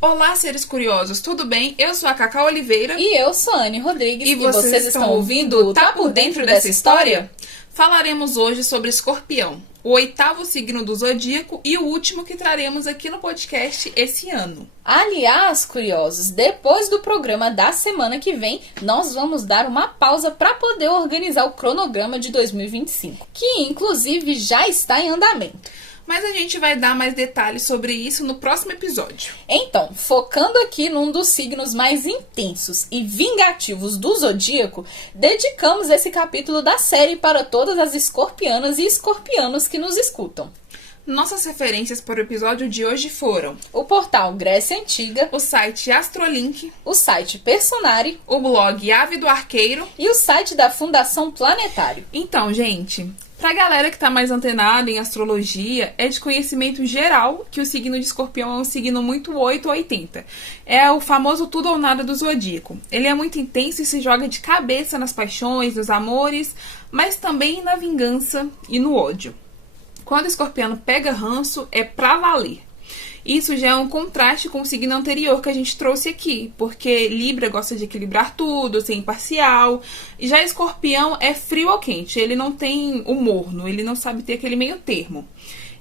Olá, seres curiosos, tudo bem? Eu sou a Cacá Oliveira. E eu sou a Anne Rodrigues. E vocês estão ouvindo Tá Por Dentro dessa História? Falaremos hoje sobre Escorpião, o 8º signo do zodíaco e o último que traremos aqui no podcast esse ano. Aliás, curiosos, depois do programa da semana que vem, nós vamos dar uma pausa para poder organizar o cronograma de 2025, que inclusive já está em andamento. Mas a gente vai dar mais detalhes sobre isso no próximo episódio. Então, focando aqui num dos signos mais intensos e vingativos do zodíaco, dedicamos esse capítulo da série para todas as escorpianas e escorpianos que nos escutam. Nossas referências para o episódio de hoje foram o portal Grécia Antiga, o site Astrolink, o site Personari, o blog Ave do Arqueiro e o site da Fundação Planetário. Então, gente, pra galera que tá mais antenada em astrologia, é de conhecimento geral que o signo de Escorpião é um signo muito 8 ou 80. É o famoso tudo ou nada do zodíaco. Ele é muito intenso e se joga de cabeça nas paixões, nos amores, mas também na vingança e no ódio. Quando o escorpiano pega ranço, é pra valer. Isso já é um contraste com o signo anterior que a gente trouxe aqui, porque Libra gosta de equilibrar tudo, ser imparcial, e já Escorpião é frio ou quente, ele não tem o morno, ele não sabe ter aquele meio termo.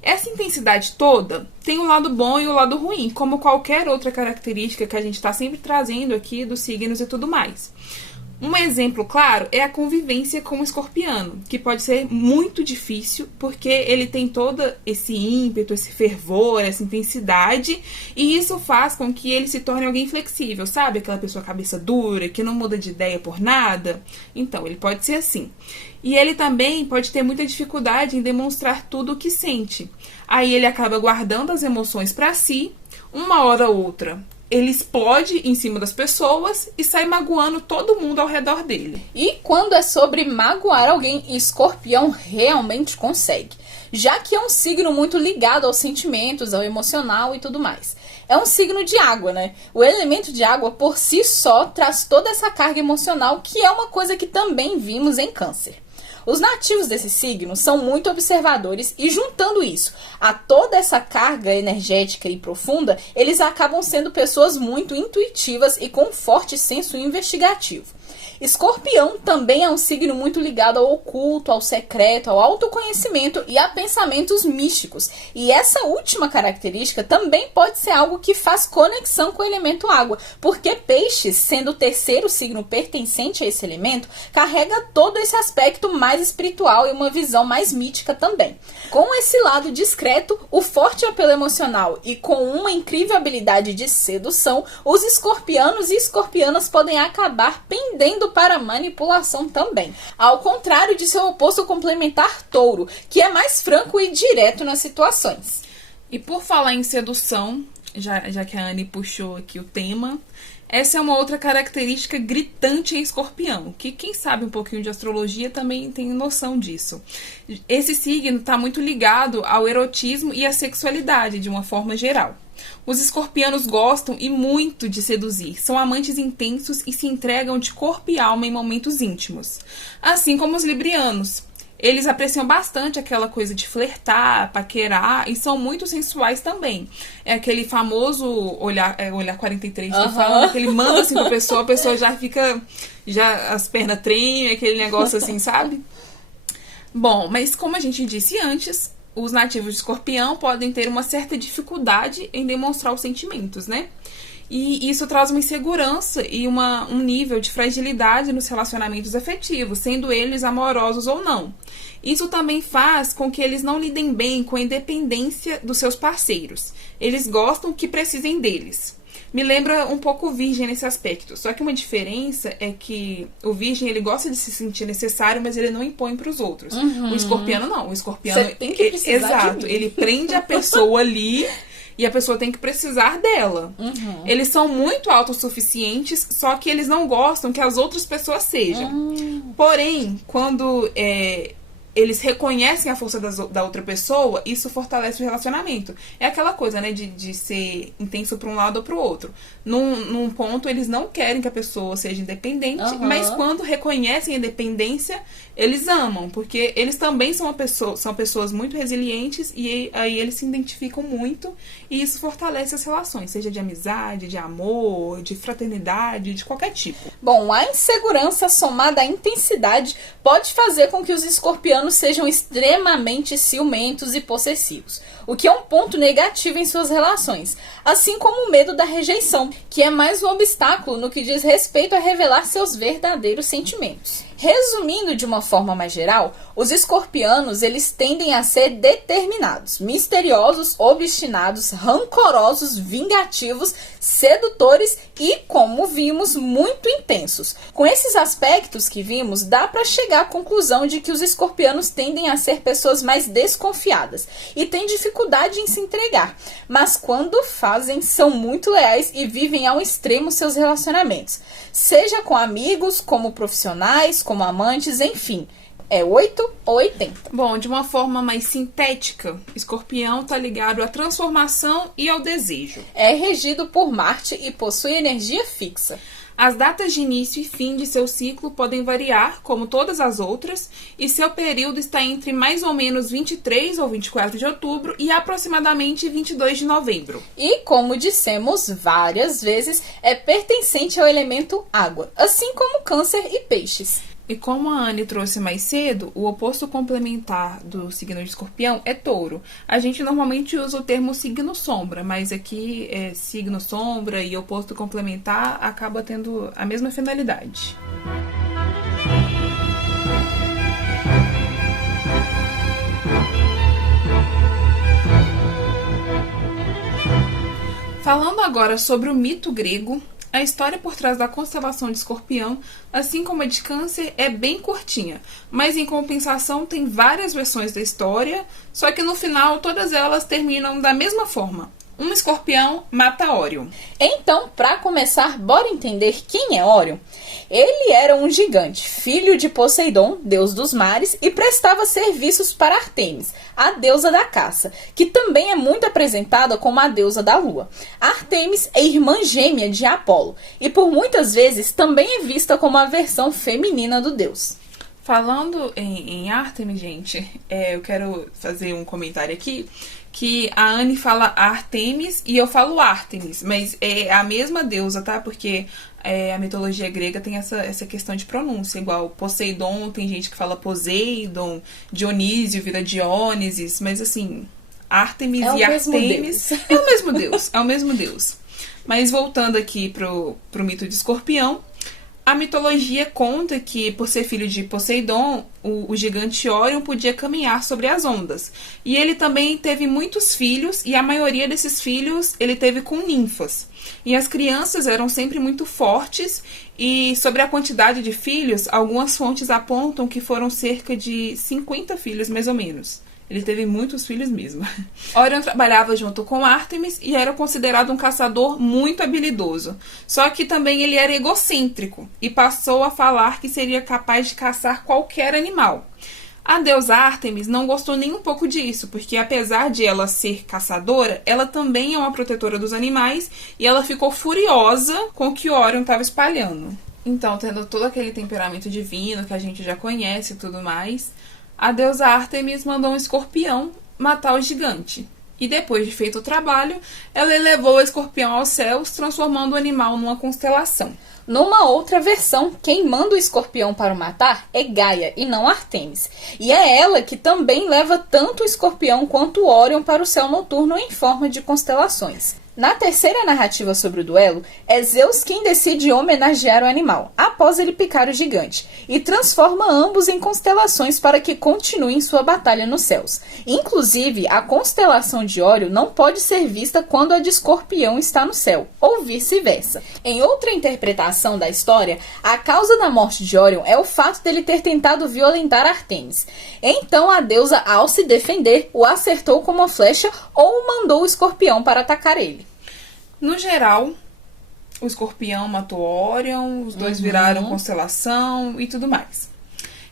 Essa intensidade toda tem um lado bom e um lado ruim, como qualquer outra característica que a gente está sempre trazendo aqui dos signos e tudo mais. Um exemplo claro é a convivência com o escorpiano, que pode ser muito difícil, porque ele tem todo esse ímpeto, esse fervor, essa intensidade, e isso faz com que ele se torne alguém flexível, sabe? Aquela pessoa cabeça dura, que não muda de ideia por nada. Então, ele pode ser assim. E ele também pode ter muita dificuldade em demonstrar tudo o que sente. Aí ele acaba guardando as emoções para si, uma hora ou outra ele explode em cima das pessoas e sai magoando todo mundo ao redor dele. E quando é sobre magoar alguém, Escorpião realmente consegue, já que é um signo muito ligado aos sentimentos, ao emocional e tudo mais. É um signo de água, né? O elemento de água por si só traz toda essa carga emocional, que é uma coisa que também vimos em Câncer. Os nativos desse signo são muito observadores e, juntando isso a toda essa carga energética e profunda, eles acabam sendo pessoas muito intuitivas e com um forte senso investigativo. Escorpião também é um signo muito ligado ao oculto, ao secreto, ao autoconhecimento e a pensamentos místicos. E essa última característica também pode ser algo que faz conexão com o elemento água, porque Peixes, sendo o terceiro signo pertencente a esse elemento, carrega todo esse aspecto mais espiritual e uma visão mais mítica também. Com esse lado discreto, o forte apelo emocional e com uma incrível habilidade de sedução, os escorpianos e escorpianas podem acabar pendendo para manipulação também. Ao contrário de seu oposto complementar Touro, que é mais franco e direto nas situações. E por falar em sedução, já que a Anne puxou aqui o tema, essa é uma outra característica gritante em Escorpião, que quem sabe um pouquinho de astrologia também tem noção disso. Esse signo está muito ligado ao erotismo e à sexualidade, de uma forma geral. Os escorpianos gostam e muito de seduzir, são amantes intensos e se entregam de corpo e alma em momentos íntimos. Assim como os librianos. Eles apreciam bastante aquela coisa de flertar, paquerar e são muito sensuais também. É aquele famoso olhar 43 que fala, que ele manda assim pra pessoa, a pessoa já fica, as pernas tremem, aquele negócio assim, sabe? Bom, mas como a gente disse antes, os nativos de Escorpião podem ter uma certa dificuldade em demonstrar os sentimentos, né? E isso traz uma insegurança e um nível de fragilidade nos relacionamentos afetivos, sendo eles amorosos ou não. Isso também faz com que eles não lidem bem com a independência dos seus parceiros. Eles gostam que precisem deles. Me lembra um pouco o Virgem nesse aspecto. Só que uma diferença é que o Virgem ele gosta de se sentir necessário, mas ele não impõe para os outros. O Escorpiano não. O Escorpiano você tem que precisar de mim. Ele prende a pessoa ali e a pessoa tem que precisar dela. Eles são muito autossuficientes, só que eles não gostam que as outras pessoas sejam. Porém, quando eles reconhecem a força da outra pessoa, isso fortalece o relacionamento. É aquela coisa, né, de ser intenso para um lado ou para o outro. Num ponto, eles não querem que a pessoa seja independente, mas quando reconhecem a independência, eles amam, porque eles também são pessoas muito resilientes e aí eles se identificam muito e isso fortalece as relações, seja de amizade, de amor, de fraternidade, de qualquer tipo. Bom, a insegurança somada à intensidade pode fazer com que os escorpianos sejam extremamente ciumentos e possessivos, o que é um ponto negativo em suas relações, assim como o medo da rejeição, que é mais um obstáculo no que diz respeito a revelar seus verdadeiros sentimentos. Resumindo de uma forma mais geral, os escorpianos eles tendem a ser determinados, misteriosos, obstinados, rancorosos, vingativos, sedutores e, como vimos, muito intensos. Com esses aspectos que vimos, dá para chegar à conclusão de que os escorpianos tendem a ser pessoas mais desconfiadas e têm dificuldade em se entregar, mas quando fazem são muito leais e vivem ao extremo seus relacionamentos, seja com amigos, como profissionais, como amantes, enfim. É 8 ou 80. Bom, de uma forma mais sintética, Escorpião está ligado à transformação e ao desejo. É regido por Marte e possui energia fixa. As datas de início e fim de seu ciclo podem variar, como todas as outras, e seu período está entre mais ou menos 23 ou 24 de outubro e aproximadamente 22 de novembro. E, como dissemos várias vezes, é pertencente ao elemento água, assim como Câncer e Peixes. E como a Anne trouxe mais cedo, o oposto complementar do signo de Escorpião é Touro. A gente normalmente usa o termo signo sombra, mas aqui signo sombra e oposto complementar acaba tendo a mesma finalidade. Falando agora sobre o mito grego, a história por trás da constelação de Escorpião, assim como a de Câncer, é bem curtinha, mas em compensação tem várias versões da história, só que no final todas elas terminam da mesma forma. Um escorpião mata Órion. Então, para começar, bora entender quem é Órion? Ele era um gigante, filho de Poseidon, deus dos mares, e prestava serviços para Ártemis, a deusa da caça, que também é muito apresentada como a deusa da lua. Ártemis é irmã gêmea de Apolo, e por muitas vezes também é vista como a versão feminina do deus. Falando em Ártemis, gente, eu quero fazer um comentário aqui, que a Anne fala Ártemis e eu falo Ártemis, mas é a mesma deusa, tá? Porque a mitologia grega tem essa questão de pronúncia, igual Poseidon, tem gente que fala Poseidon, Dionísio vira Diônesis, mas assim, Ártemis e Ártemis é o mesmo deus, é o mesmo deus. Mas voltando aqui pro mito de Escorpião, a mitologia conta que, por ser filho de Poseidon, o gigante Órion podia caminhar sobre as ondas. E ele também teve muitos filhos, e a maioria desses filhos ele teve com ninfas. E as crianças eram sempre muito fortes, e sobre a quantidade de filhos, algumas fontes apontam que foram cerca de 50 filhos, mais ou menos. Ele teve muitos filhos mesmo. Órion trabalhava junto com Ártemis e era considerado um caçador muito habilidoso. Só que também ele era egocêntrico e passou a falar que seria capaz de caçar qualquer animal. A deusa Ártemis não gostou nem um pouco disso, porque apesar de ela ser caçadora, ela também é uma protetora dos animais e ela ficou furiosa com o que Órion estava espalhando. Então, tendo todo aquele temperamento divino que a gente já conhece e tudo mais, a deusa Ártemis mandou um escorpião matar o gigante. E depois de feito o trabalho, ela elevou o escorpião aos céus, transformando o animal numa constelação. Numa outra versão, quem manda o escorpião para o matar é Gaia e não Ártemis. E é ela que também leva tanto o escorpião quanto o Órion para o céu noturno em forma de constelações. Na terceira narrativa sobre o duelo, é Zeus quem decide homenagear o animal, após ele picar o gigante, e transforma ambos em constelações para que continuem sua batalha nos céus. Inclusive, a constelação de Órion não pode ser vista quando a de Escorpião está no céu, ou vice-versa. Em outra interpretação da história, a causa da morte de Órion é o fato dele ter tentado violentar Ártemis. Então a deusa, ao se defender, o acertou com uma flecha ou mandou o escorpião para atacar ele. No geral, o escorpião matou Órion, os dois viraram constelação e tudo mais.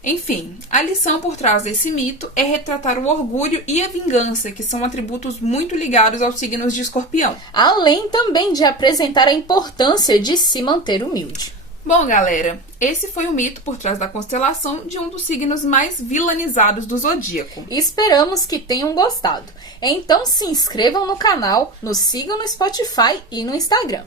Enfim, a lição por trás desse mito é retratar o orgulho e a vingança, que são atributos muito ligados aos signos de Escorpião. Além também de apresentar a importância de se manter humilde. Bom, galera, esse foi o mito por trás da constelação de um dos signos mais vilanizados do zodíaco. Esperamos que tenham gostado. Então se inscrevam no canal, nos sigam no Spotify e no Instagram.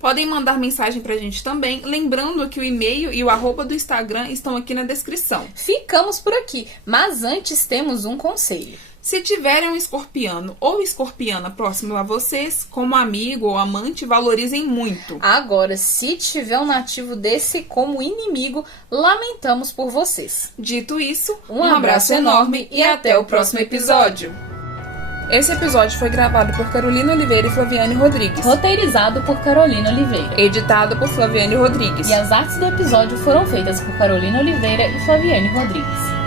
Podem mandar mensagem pra gente também, lembrando que o e-mail e o @ do Instagram estão aqui na descrição. Ficamos por aqui, mas antes temos um conselho. Se tiverem um escorpiano ou escorpiana próximo a vocês, como amigo ou amante, valorizem muito. Agora, se tiver um nativo desse como inimigo, lamentamos por vocês. Dito isso, Um abraço enorme e até o próximo episódio. Esse episódio foi gravado por Carolina Oliveira e Flaviane Rodrigues. Roteirizado por Carolina Oliveira. Editado por Flaviane Rodrigues. E as artes do episódio foram feitas por Carolina Oliveira e Flaviane Rodrigues.